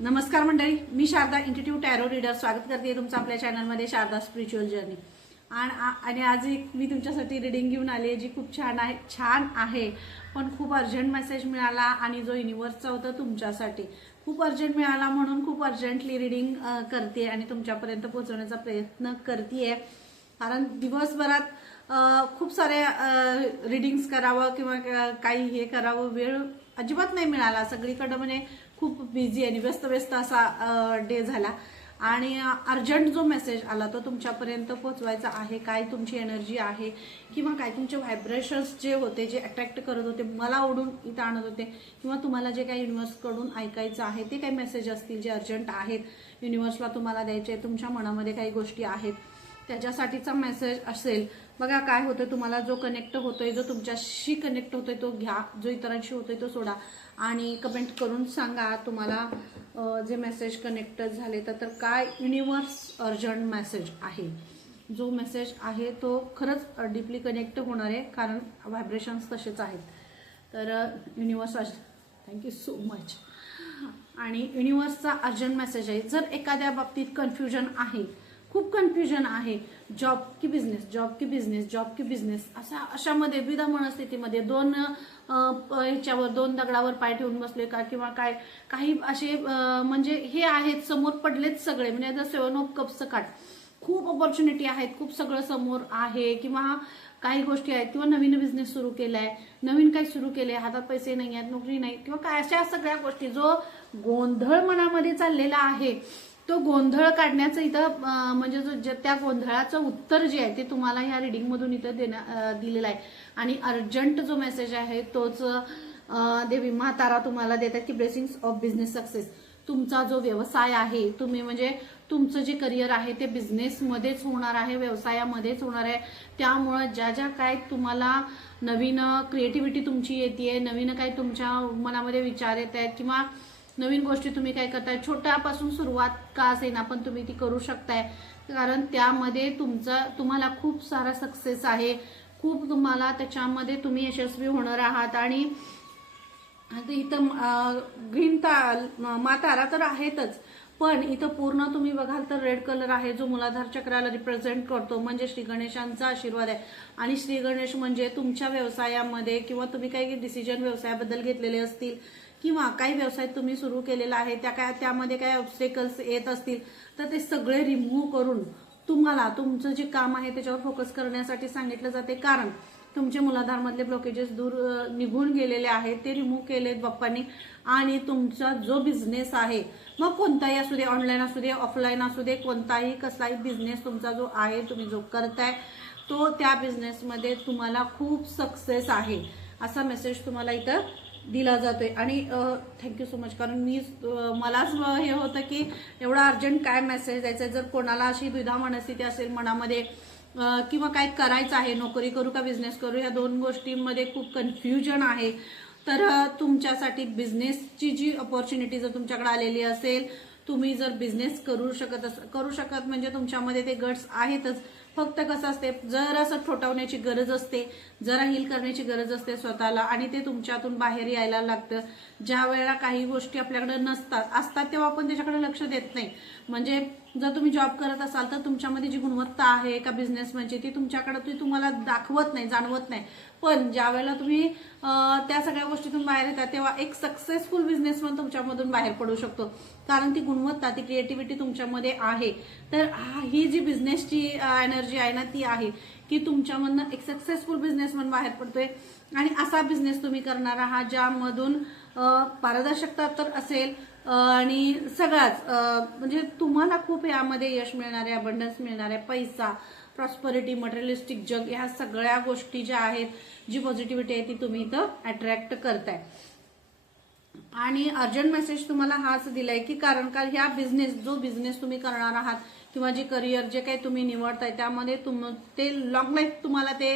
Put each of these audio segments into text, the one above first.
नमस्कार मंडळी, मी Sharda इंट्युटिव्ह tarot reader स्वागत करते तुमचं आपल्या चॅनलमध्ये शारदा स्पिरिच्युअल जर्नी. आणि आज एक मी तुमच्यासाठी रीडिंग घेऊन आली जी खूप छान आहे. पण खूप अर्जंट मेसेज मिळाला आणि जो युनिव्हर्सचा होता तुमच्यासाठी खूप अर्जंट मिळाला म्हणून खूप अर्जंटली रीडिंग करते आणि तुमच्यापर्यंत पोहोचवण्याचा प्रयत्न करते. कारण दिवसभरात खूप साऱ्या रीडिंग्स करावं किंवा काही हे करावं वेळ अजिबात नाही मिळाला. सगळीकडं म्हणजे खूप बिझी आणि व्यस्त असा डे झाला आणि अर्जंट जो मेसेज आला तो तुमच्यापर्यंत पोहोचवायचा आहे. काय तुमची एनर्जी आहे किंवा काय तुमचे व्हायब्रेशन्स जे होते, जे अट्रॅक्ट करत होते, मला ओढून इथं आणत होते, किंवा तुम्हाला जे काही युनिव्हर्सकडून ऐकायचं आहे ते काही मेसेज असतील जे अर्जंट आहेत, युनिव्हर्सला तुम्हाला द्यायचे, तुमच्या मनामध्ये काही गोष्टी आहेत त्याच्यासाठीचा मेसेज असेल. बघा काय होतंय, तुम्हाला जो कनेक्ट होतोय, जो तुमच्याशी कनेक्ट होतोय तो घ्या, जो इतरांशी होतोय तो सोडा आणि कमेंट करून सांगा तुम्हाला जे मेसेज कनेक्ट झाले तर काय युनिव्हर्स अर्जंट मेसेज आहे. जो मेसेज आहे तो खरंच डीपली कनेक्ट होणार आहे कारण व्हायब्रेशन्स तसेच आहेत. तर युनिव्हर्स थँक्यू सो मच. आणि युनिव्हर्सचा अर्जंट मेसेज आहे. जर एखाद्या बाबतीत कन्फ्युजन आहे, खूप कन्फ्युजन आहे, जॉब की बिझनेस, जॉब की बिझनेस, जॉब की बिझनेस, अशामध्ये विविध मनस्थितीमध्ये दोन ह्याच्यावर दोन दगडावर पाय ठेवून बसले का किंवा काय काही असे म्हणजे हे आहेत समोर पडलेत सगळे, म्हणजे द सेवन ऑफ कप्सचं कार्ड. खूप ऑपॉर्च्युनिटी आहेत, खूप सगळं समोर आहे किंवा काही गोष्टी आहेत किंवा नवीन बिझनेस सुरू केलाय, नवीन काही सुरू केले, हातात पैसे नाही आहेत, नोकरी नाही किंवा काय अशा सगळ्या गोष्टी, जो गोंधळ मनामध्ये चाललेला आहे तो गोंधळ काढण्याचं इथं म्हणजे त्या गोंधळाचं उत्तर जे आहे ते तुम्हाला ह्या रिडिंगमधून इथं दिलेलं आहे. आणि अर्जंट जो मेसेज आहे तोच देवी म्हातारा तुम्हाला देतात की ब्लेसिंग्स ऑफ बिझनेस सक्सेस. तुमचा जो व्यवसाय आहे, तुम्ही म्हणजे तुमचं जे करिअर आहे ते बिझनेसमध्येच होणार आहे, व्यवसायामध्येच होणार आहे. त्यामुळं ज्या काय तुम्हाला नवीन क्रिएटिव्हिटी तुमची येते, नवीन काय तुमच्या मनामध्ये विचार येत आहेत किंवा नवीन गोष्टी तुम्ही काय करताय, छोट्यापासून सुरुवात का असेना पण तुम्ही ती करू शकताय. कारण त्यामध्ये तुम्हाला खूप सारा सक्सेस आहे, खूप तुम्हाला त्याच्यामध्ये तुम्ही यशस्वी होणार आहात. आणि इथं ग्रीन मातारा तर आहेतच, पण इथं पूर्ण तुम्ही बघाल तर रेड कलर आहे जो मूलाधार चक्राला रिप्रेझेंट करतो, म्हणजे श्री गणेशांचा आशीर्वाद आहे. आणि श्री गणेश म्हणजे तुमच्या व्यवसायामध्ये किंवा तुम्ही काही डिसिजन व्यवसायाबद्दल घेतलेले असतील किंवा काही व्यवसाय तुम्ही सुरू केलेला आहे त्यामध्ये काय ऑब्स्टेकल्स येत असतील तर ते सगळे रिमूव्ह करून तुम्हाला तुमचं जे काम आहे त्याच्यावर फोकस करण्यासाठी सांगितलं जाते. कारण तुमचे मूलाधारमधले ब्लॉकेजेस दूर निघून गेलेले आहेत, ते रिमूव्ह केलेत बाप्पांनी. आणि तुमचा जो बिझनेस आहे, मग कोणताही असू दे, ऑनलाईन असू दे, ऑफलाईन असू दे, कोणताही कसलाही बिझनेस तुमचा जो आहे, तुम्ही जो करताय तो त्या बिझनेसमध्ये तुम्हाला खूप सक्सेस आहे असा मेसेज तुम्हाला इथं दिला जातोय. आणि थँक्यू सो मच. कारण मलाच हे होतं की एवढा अर्जंट काय मेसेज द्यायचा. जर कोणाला अशी द्विधा मनस्थिती असेल मनामध्ये किंवा काय करायचं आहे, नोकरी करू का बिझनेस करू, ह्या दोन गोष्टींमध्ये खूप कन्फ्युजन आहे, तर तुमच्यासाठी बिझनेसची जी ऑपॉर्च्युनिटी जर तुमच्याकडे आलेली असेल, तुम्ही जर बिझनेस करू शकत म्हणजे तुमच्यामध्ये ते गट्स आहेतच. फक्त कसं असते, जरा असं ठोठावण्याची गरज असते, जरा हील करण्याची गरज असते स्वतःला आणि ते तुमच्यातून बाहेर यायला लागतं. ज्या वेळेला काही गोष्टी आपल्याकडे असतात तेव्हा आपण त्याच्याकडे लक्ष देत नाही. म्हणजे जर तुम्ही जॉब करत असाल तर तुमच्यामध्ये जी गुणवत्ता आहे एका बिझनेसमॅनची ती तुमच्याकडे तुम्हाला दाखवत नाही, जाणवत नाही. पण ज्या वेळेला तुम्ही त्या सगळ्या गोष्टीतून बाहेर येतात तेव्हा एक सक्सेसफुल बिझनेसमॅन तुमच्यामधून बाहेर पडू शकतो. कारण ती गुणवत्ता, ती क्रिएटिव्हिटी तुमच्यामध्ये आहे. तर ही जी बिझनेसची एनर्जी आहे ना, ती आहे की तुमच्यामधनं एक सक्सेसफुल बिझनेसमॅन बाहेर पडतोय. आणि असा बिझनेस तुम्ही करणार आहात ज्यामधून पारदर्शकता तर असेल आणि सगळाच म्हणजे तुम्हाला खूप यामध्ये यश मिळणार आहे, अबंडन्स मिळणार आहे, पैसा, प्रॉस्परिटी, मटेरियलिस्टिक जग, ह्या सगळ्या गोष्टी ज्या आहेत, जी पॉझिटिव्हिटी आहे ती तुम्ही इथं अट्रॅक्ट करताय. आणि अर्जंट मेसेज तुम्हाला हाच दिलाय की कारण का ह्या जो बिझनेस तुम्ही करणार आहात किंवा जे करिअर जे काही तुम्ही निवडताय त्यामध्ये ते लॉंग लाईफ तुम्हाला ते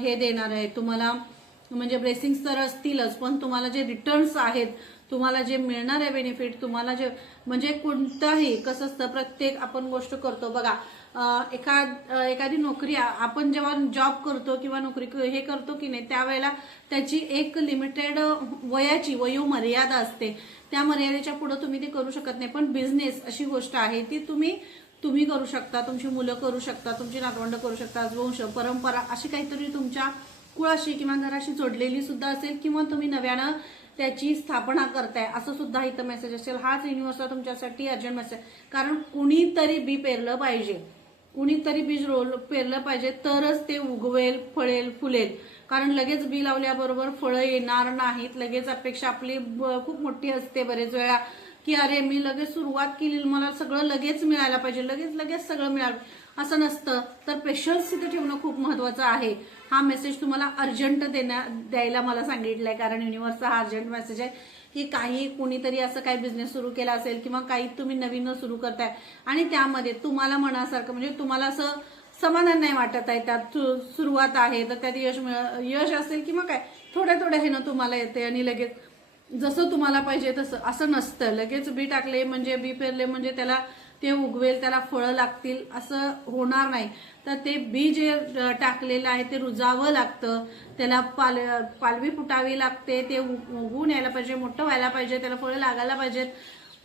हे देणार आहे. तुम्हाला म्हणजे ब्लेसिंग्स तर असतीलच, पण तुम्हाला जे रिटर्न्स आहेत, तुम्हाला जे मिळणार आहे बेनिफिट, तुम्हाला जे म्हणजे कोणताही कसं असतं, प्रत्येक आपण गोष्ट करतो बघा, एखादी नोकरी आपण जेव्हा जॉब करतो किंवा नोकरी हे करतो की नाही, त्यावेळेला त्याची एक लिमिटेड वयोमर्यादा असते. त्या मर्यादेच्या पुढे तुम्ही ते करू शकत नाही. पण बिझनेस अशी गोष्ट आहे ती तुम्ही करू शकता, तुमची मुलं करू शकता, तुमची नातवंड करू शकता, वंश परंपरा अशी काहीतरी तुमच्या कुळाशी किंवा घराशी जोडलेली सुद्धा असेल, किंवा तुम्ही नव्यानं त्याची स्थापना करताय असं सुद्धा इथं मेसेज असेल. हाच युनिव्हर्सला तुमच्यासाठी अर्जंट मेसेज. कारण कुणीतरी बी पेरलं पाहिजे, कुणीतरी बीज पेरलं पाहिजे, तरच ते उगवेल, फळेल, फुलेल. कारण लगेच बी लावल्याबरोबर फळं येणार नाहीत. लगेच अपेक्षा आपली खूप मोठी असते बरेच वेळा, की अरे मी लगेच सुरुवात केली, मला सगळं लगेच मिळायला पाहिजे, लगेच सगळं मिळालं. असं नसतं. तर पेशन्स तिथे ठेवणं खूप महत्वाचं आहे. हा मेसेज तुम्हाला अर्जंट द्यायला मला सांगितलंय, कारण युनिव्हर्सचा हा अर्जंट मेसेज आहे की काही कुणीतरी असं काही बिझनेस सुरू केला असेल किंवा काही तुम्ही नवीन सुरू करताय आणि त्यामध्ये तुम्हाला मनासारखं म्हणजे तुम्हाला असं समाधान नाही वाटत आहे. त्यात सुरुवात आहे तर त्यात यश असेल किंवा काय थोड्या हे ना तुम्हाला येते आणि लगेच जसं तुम्हाला पाहिजे तसं असं नसतं. लगेच बी टाकले म्हणजे बी पेरले म्हणजे त्याला ते उगवेल, त्याला फळं लागतील असं होणार नाही. तर ते बी जे टाकलेलं आहे ते रुजावं लागतं, त्याला पालवी फुटावी लागते, ते उगवून यायला पाहिजे, मोठं व्हायला पाहिजे, त्याला फळं लागायला पाहिजेत.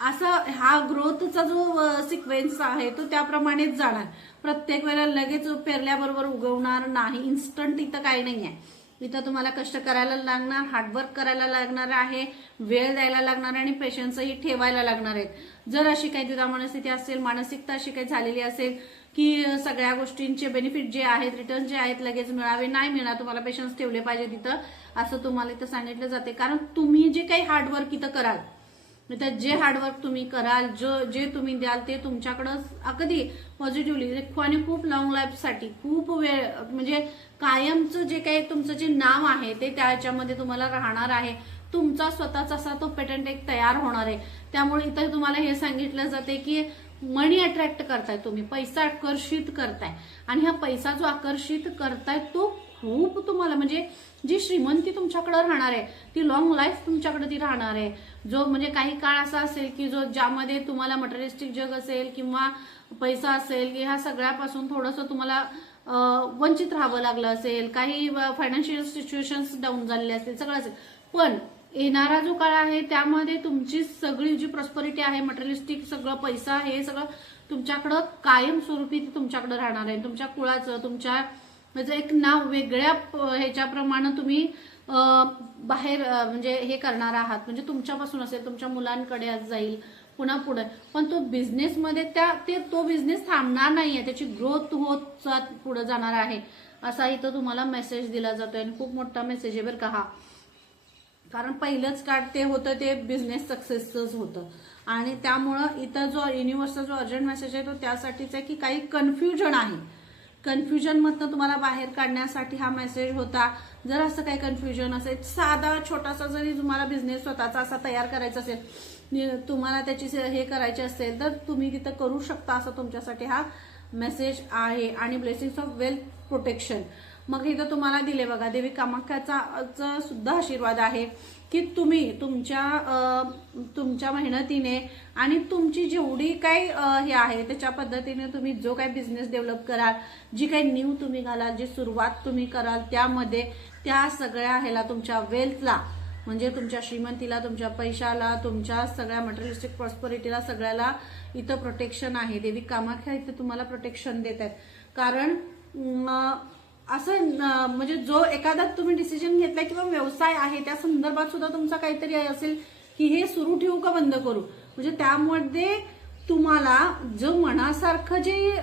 असं हा ग्रोथचा जो सिक्वेन्स आहे तो त्याप्रमाणेच जाणार. प्रत्येक वेळेला लगेच पेरल्याबरोबर उगवणार नाही. इन्स्टंट इथं काही नाही आहे. इथं तुम्हाला कष्ट करायला लागणार, हार्डवर्क करायला लागणार आहे, वेळ द्यायला लागणार आणि पेशन्सही ठेवायला लागणार आहेत. जर अशी काही तुझा मनस्थिती असेल, मानसिकता अशी काही झालेली असेल की सगळ्या गोष्टींचे बेनिफिट जे आहेत, रिटर्न जे आहेत लगेच मिळावे, नाही मिळणार, तुम्हाला पेशन्स ठेवले पाहिजे तिथं, असं तुम्हाला इथं सांगितलं जाते. कारण तुम्ही जे काही हार्डवर्क इथं कराल, जे हार्डवर्क तुम्ही कराल, जे तुम्ही द्याल ते तुमच्याकडं अगदी पॉझिटिव्हली आणि खूप लॉंग लाईफसाठी खूप वेळ म्हणजे कायमचं जे काही तुमचं जे नाव आहे ते त्याच्यामध्ये तुम्हाला राहणार आहे. तुमचा स्वतःचा असा तो पेटंट एक तयार होणार आहे. त्यामुळे इथं तुम्हाला हे सांगितलं जाते की मनी अट्रॅक्ट करताय तुम्ही, पैसा आकर्षित करताय आणि हा पैसा जो आकर्षित करताय तो खूप तुम्हाला म्हणजे जी श्रीमंती तुमच्याकडे राहणार आहे ती लॉंग लाईफ तुमच्याकडे ती राहणार आहे. जो म्हणजे काही काळ असा असेल की ज्यामध्ये तुम्हाला मटेरियलिस्टिक जग असेल किंवा पैसा असेल की ह्या सगळ्यापासून थोडंसं तुम्हाला वंचित राहावं लागलं असेल, काही फायनान्शियल सिच्युएशन्स डाऊन झालेले असतील, सगळं असेल. पण येणारा जो काळ आहे त्यामध्ये तुमची सगळी जी प्रॉस्परिटी आहे, मटेरियलिस्टिक सगळं पैसा हे सगळं तुमच्याकडं कायमस्वरूपी तुमच्याकडे राहणार आहे. तुमच्या कुळाचं तुमच्या एक नाव वेगळ्या ह्याच्याप्रमाणे तुम्ही बाहेर म्हणजे हे करणार आहात. म्हणजे तुमच्यापासून असेल, तुमच्या मुलांकडे जाईल पुन्हा पुढे. पण तो बिझनेसमध्ये तो बिझनेस थांबणार नाहीये, त्याची ग्रोथ होत पुढे जाणार आहे असा इथं तुम्हाला मेसेज दिला जातोय. आणि खूप मोठा मेसेज आहे बरं का हा. कारण पहिलंच कार्ड ते होतं ते बिझनेस सक्सेसच होतं. आणि त्यामुळं इथं जो युनिव्हर्सचा जो अर्जंट मेसेज आहे तो त्यासाठीच आहे की काही कन्फ्युजन आहे, कन्फ्युजन मधनं तुम्हाला बाहेर काढण्यासाठी हा मेसेज होता. जर असं काही कन्फ्युजन असेल, साधा छोटासा जरी तुम्हाला बिझनेस स्वतःचा असा तयार करायचा असेल, तुम्हाला त्याची हे करायची असेल तर तुम्ही तिथं करू शकता, असं तुमच्यासाठी हा मेसेज आहे. आणि ब्लेसिंग्स ऑफ वेल्थ प्रोटेक्शन मग इथं तुम्हाला दिले बघा. देवी कामाख्याचा सुद्धा आशीर्वाद आहे की तुम्ही तुमच्या मेहनतीने आणि तुमची जेवढी काही हे आहे त्याच्या पद्धतीने तुम्ही जो काही बिझनेस डेव्हलप कराल, जी काही नीव तुम्ही घालाल, जी सुरुवात तुम्ही कराल, त्यामध्ये त्या सगळ्या ह्याला तुमच्या वेल्थला म्हणजे तुमच्या श्रीमंतीला, तुमच्या पैशाला, तुमच्या सगळ्या मटेरियलिस्टिक प्रॉस्परिटीला सगळ्याला इथं प्रोटेक्शन आहे. देवी कामाख्या इथं तुम्हाला प्रोटेक्शन देत आहेत. कारण असं म्हणजे जो एखादा तुम्ही डिसिजन घेतलाय किंवा व्यवसाय आहे त्या संदर्भात सुद्धा तुमचा काहीतरी असेल की हे सुरू ठेवू का बंद करू, म्हणजे त्यामध्ये तुम्हाला जो मनासारखं जे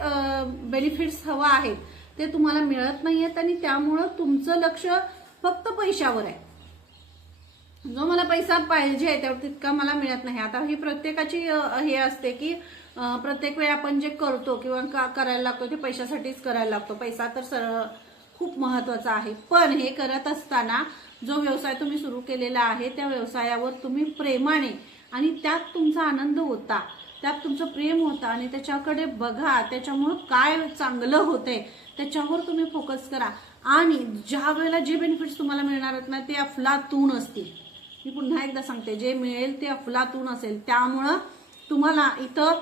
बेनिफिट्स हवं आहेत ते तुम्हाला मिळत नाहीयेत आणि त्यामुळं तुमचं लक्ष फक्त पैशावर आहे. जो मला पैसा पाहिजे त्यावर तितका मला मिळत नाही. आता ही प्रत्येकाची हे असते की प्रत्येक वेळी आपण जे करतो किंवा करायला लागतो ते पैशासाठीच करायला लागतो. पैसा तर खूप महत्वाचा आहे. पण हे करत असताना जो व्यवसाय तुम्ही सुरू केलेला आहे त्या व्यवसायावर तुम्ही प्रेमाने आणि त्यात तुमचा आनंद होता, त्यात तुमचं प्रेम होतं आणि त्याच्याकडे बघा, त्याच्यामुळं काय चांगलं होतंय त्याच्यावर तुम्ही फोकस करा. आणि ज्या वेळेला जे बेनिफिट्स तुम्हाला मिळणार आहेत ना ते अफलातून असतील. मी पुन्हा एकदा सांगते, जे मिळेल ते अफलातून असेल. त्यामुळं तुम्हाला इथं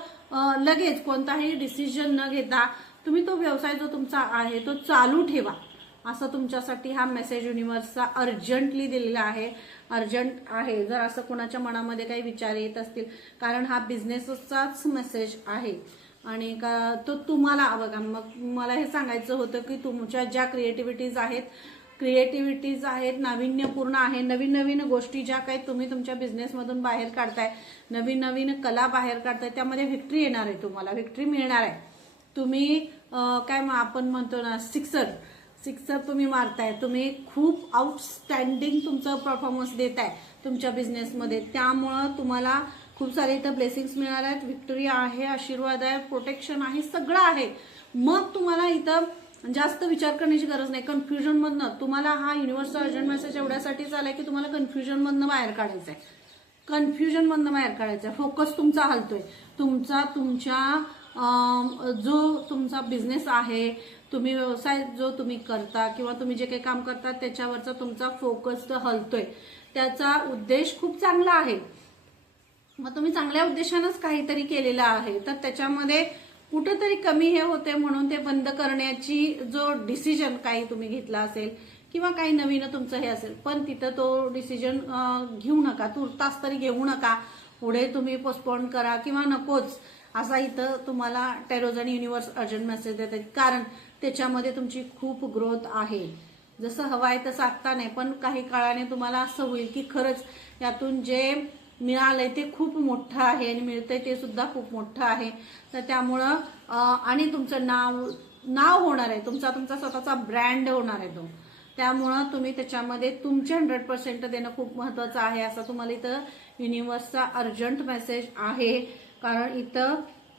लगेच कोणताही डिसिजन न घेता तुम्ही तो व्यवसाय जो तुमचा आहे तो चालू ठेवा, असं तुमच्यासाठी हा मेसेज युनिव्हर्सचा अर्जंटली दिलेला आहे. अर्जंट आहे. जर असं कोणाच्या मनामध्ये काही विचार येत असतील, कारण हा बिझनेसचाच मेसेज आहे आणि तो तुम्हाला बघा, मग मला हे सांगायचं होतं की तुमच्या ज्या क्रिएटिव्हिटीज आहेत नाविन्यपूर्ण आहे. नवीन नवीन गोष्टी ज्या काही तुम्ही तुमच्या बिझनेसमधून बाहेर काढताय, नवीन नवीन कला बाहेर काढताय, त्यामध्ये व्हिक्ट्री येणार आहे. तुम्हाला व्हिक्ट्री मिळणार आहे. तुम्ही काय आपण म्हणतो ना सिक्सर तुम्ही मारताय. तुम्ही खूप आउटस्टँडिंग तुमचं परफॉर्मन्स देताय तुमच्या बिझनेसमध्ये. त्यामुळं तुम्हाला खूप सारे इथं ब्लेसिंग्स मिळणार आहेत. व्हिक्टरी आहे, आशीर्वाद आहे, प्रोटेक्शन आहे, सगळं आहे. मग तुम्हाला इथं जास्त विचार करण्याची गरज नाही. कन्फ्युजन मधनं तुम्हाला हा युनिव्हर्सचा अर्जंट मेसेज एवढ्यासाठीच आलाय की तुम्हाला कन्फ्युजन मधनं बाहेर काढायचं आहे. फोकस तुमचा हलतोय. जो तुमचा बिझनेस आहे, तुम्ही व्यवसाय जो तुम्ही करता किंवा तुम्ही जे काही काम करता त्याच्यावरचा तुमचा फोकस हलतोय. त्याचा उद्देश खूप चांगला आहे. मग तुम्ही चांगल्या उद्देशानंच काहीतरी केलेलं आहे, तर त्याच्यामध्ये कुठंतरी कमी हे होते म्हणून ते बंद करण्याची जो डिसिजन काही तुम्ही घेतला असेल किंवा काही नवीन तुमचं हे असेल, पण तिथं तो डिसिजन घेऊ नका. तुर्तास तरी घेऊ नका. पुढे तुम्ही पोस्टपोन करा किंवा नकोच असा इथं तुम्हाला टॅरोज आणि युनिव्हर्स अर्जंट मेसेज देतात. कारण त्याच्यामध्ये तुमची खूप ग्रोथ आहे. जसं हवं आहे तसं आत्ता नाही, पण काही काळाने तुम्हाला असं होईल की खरंच यातून जे मिळालंय ते खूप मोठं आहे आणि मिळतंय ते सुद्धा खूप मोठं आहे. तर त्यामुळं आणि तुमचं नाव होणार आहे. तुमचा स्वतःचा ब्रँड होणार आहे तो. त्यामुळं तुम्ही त्याच्यामध्ये तुमचे 100% देणं खूप महत्वाचं आहे, असा तुम्हाला इथं युनिव्हर्सचा अर्जंट मेसेज आहे. कारण इथं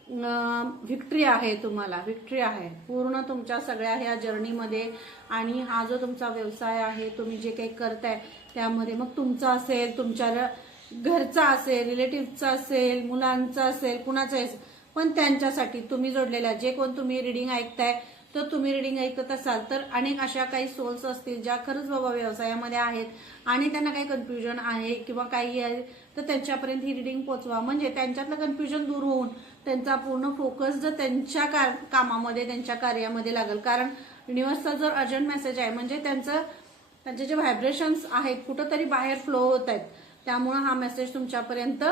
व्हिक्ट्री आहे. तुम्हाला व्हिक्ट्री आहे पूर्ण तुमच्या सगळ्या ह्या जर्नीमध्ये. आणि हा जो तुमचा व्यवसाय आहे, तुम्ही जे काही करताय त्यामध्ये, मग तुमचा असेल, तुमच्या घरचा असेल, रिलेटिव्हचा असेल, मुलांचा असेल, कुणाचा असेल, पण त्यांच्यासाठी तुम्ही जोडलेल्या जे कोण तुम्ही रिडिंग ऐकताय, तर तुम्ही रिडिंग ऐकत असाल तर अनेक अशा काही सोल्स असतील ज्या खरंच बाबा व्यवसायामध्ये आहेत आणि त्यांना काही कन्फ्युजन आहे किंवा काही आहे, तर त्यांच्यापर्यंत ही रिडिंग पोहोचवा. म्हणजे त्यांच्यातलं कन्फ्युजन दूर होऊन त्यांचा पूर्ण फोकस जर त्यांच्या कामामध्ये, त्यांच्या कार्यामध्ये लागेल. कारण युनिव्हर्सचा जर अर्जंट मेसेज आहे म्हणजे त्यांचे जे व्हायब्रेशन्स आहेत कुठंतरी बाहेर फ्लो होत आहेत. त्यामुळे हा मेसेज तुमच्यापर्यंत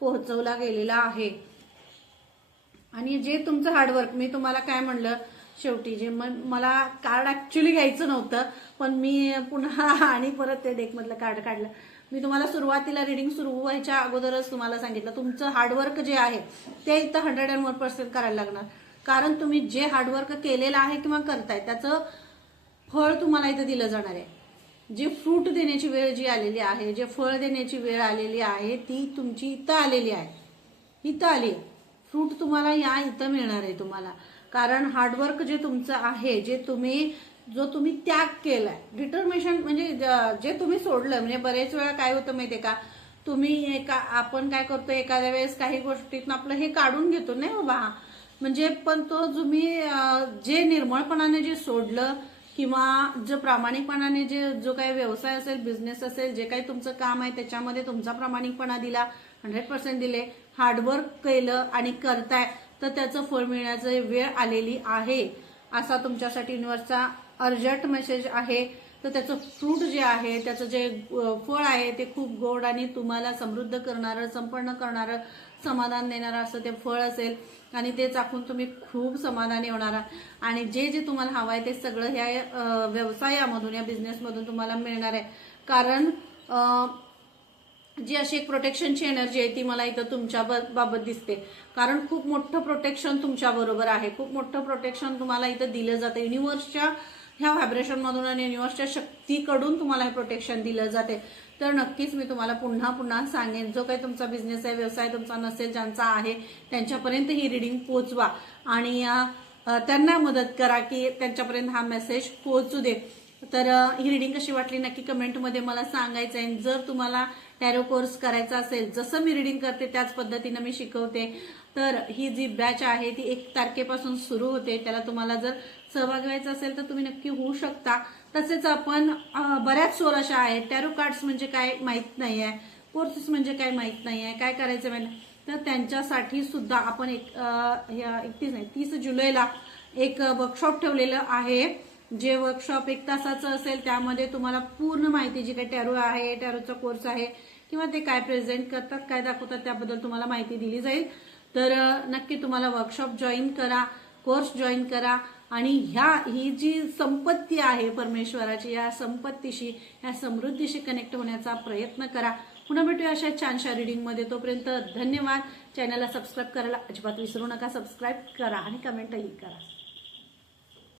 पोहोचवला गेलेला आहे. आणि जे तुमचं हार्डवर्क, मी तुम्हाला काय म्हणलं शेवटी, जे मला कार्ड ऍक्च्युली घ्यायचं नव्हतं, पण मी पुन्हा आणि परत ते डेकमधलं कार्ड काढलं. मी तुम्हाला सुरुवातीला रिडिंग सुरू व्हायच्या अगोदरच तुम्हाला सांगितलं तुमचं हार्डवर्क जे आहे ते इथं 101% करायला लागणार. कारण तुम्ही जे हार्डवर्क केलेलं आहे किंवा करताय त्याचं फळ तुम्हाला इथं दिलं जाणार आहे. जे फ्रूट देण्याची वेळ जी आलेली आहे, जे फळ देण्याची वेळ आलेली आहे, ती तुमची इथं आलेली आहे. इथं आली फ्रूट तुम्हाला इथं मिळणार आहे तुम्हाला. कारण हार्डवर्क जे तुमचं आहे, जो तुम्ही त्याग केलाय, डिटर्मिनेशन, म्हणजे जे तुम्ही सोडलं. म्हणजे बरेच वेळा काय होतं माहितीये का, आपण काय करतो, एखाद्या वेळेस काही गोष्टीतून आपलं हे काढून घेतो, नाही बाबा, म्हणजे पण तो तुम्ही जे निर्मळपणाने जे सोडलं किंवा जो प्रामाणिकपणाने जो काही व्यवसाय असेल, बिझनेस असेल, जे काही तुमचं काम आहे त्याच्यामध्ये तुमचा प्रामाणिकपणा दिला, 100% दिले, हार्डवर्क केलं आणि करताय, तर त्याचं फळ मिळण्याची वेळ आलेली आहे, असा तुमच्यासाठी युनिव्हर्सचा अर्जंट मेसेज आहे. तर त्याचं फ्रूट जे आहे, त्याचं जे फळ आहे ते खूप गोड आणि तुम्हाला समृद्ध करणारं, संपन्न करणारं, समाधान देणारं असं ते फळ असेल. आणि ते चाखून तुम्ही खूप समाधानी होणार. आणि जे तुम्हाला हवं आहे ते सगळं ह्या व्यवसायामधून, या बिझनेसमधून तुम्हाला मिळणार आहे. कारण जी अशी एक प्रोटेक्शनची एनर्जी आहे ती मला इथं तुमच्या बाबत दिसते. कारण खूप मोठं प्रोटेक्शन तुमच्या बरोबर आहे. खूप मोठं प्रोटेक्शन तुम्हाला इथं दिलं जातं युनिव्हर्सच्या ह्या व्हायब्रेशन मधून आणि युनिव्हर्सच्या शक्तीकडून तुम्हाला हे प्रोटेक्शन दिलं जाते. तर नक्कीच मी तुम्हाला पुन्हा सांगेन, जो काही तुमचा बिझनेस आहे, व्यवसाय तुमचा नसेल, ज्यांचा आहे त्यांच्यापर्यंत ही रिडिंग पोहोचवा आणि त्यांना मदत करा की त्यांच्यापर्यंत हा मेसेज पोहोचू दे. तर ही रिडिंग कशी वाटली नक्की कमेंटमध्ये मला सांगायचं आहे. जर तुम्हाला टॅरो कोर्स करायचा असेल, जसं मी रिडिंग करते त्याच पद्धतीनं मी शिकवते, तर ही जी बॅच आहे ती 1 तारखेपासून सुरू होते. त्याला तुम्हाला जर सहभाग घ्यायचा असेल तर तुम्ही नक्की होऊ शकता. तसेच आपण बऱ्याच सोल अशा आहेत, टॅरो कार्ड्स म्हणजे काय माहित नाही आहे, कोर्सेस म्हणजे काय माहित नाही आहे, काय करायचं तर त्यांच्यासाठी सुद्धा आपण 30 जुलैला एक वर्कशॉप ठेवलेलं आहे, जे वर्कशॉप 1 तासाचं असेल. त्यामध्ये तुम्हाला पूर्ण माहिती, जी काही टॅरो आहे, टॅरोचा कोर्स आहे किंवा ते काय प्रेझेंट करतात, काय दाखवतात, त्याबद्दल तुम्हाला माहिती दिली जाईल. तर नक्की तुम्हाला वर्कशॉप जॉईन करा, कोर्स जॉईन करा आणि ही जी संपत्ती आहे परमेश्वराची, या संपत्तीशी, या समृद्धीशी कनेक्ट होण्याचा प्रयत्न करा. पुन्हा भेटूया अशा छानशा रिडिंगमध्ये. तोपर्यंत धन्यवाद. चॅनलला सबस्क्राईब करायला अजिबात विसरू नका. सबस्क्राईब करा आणि कमेंटही करा.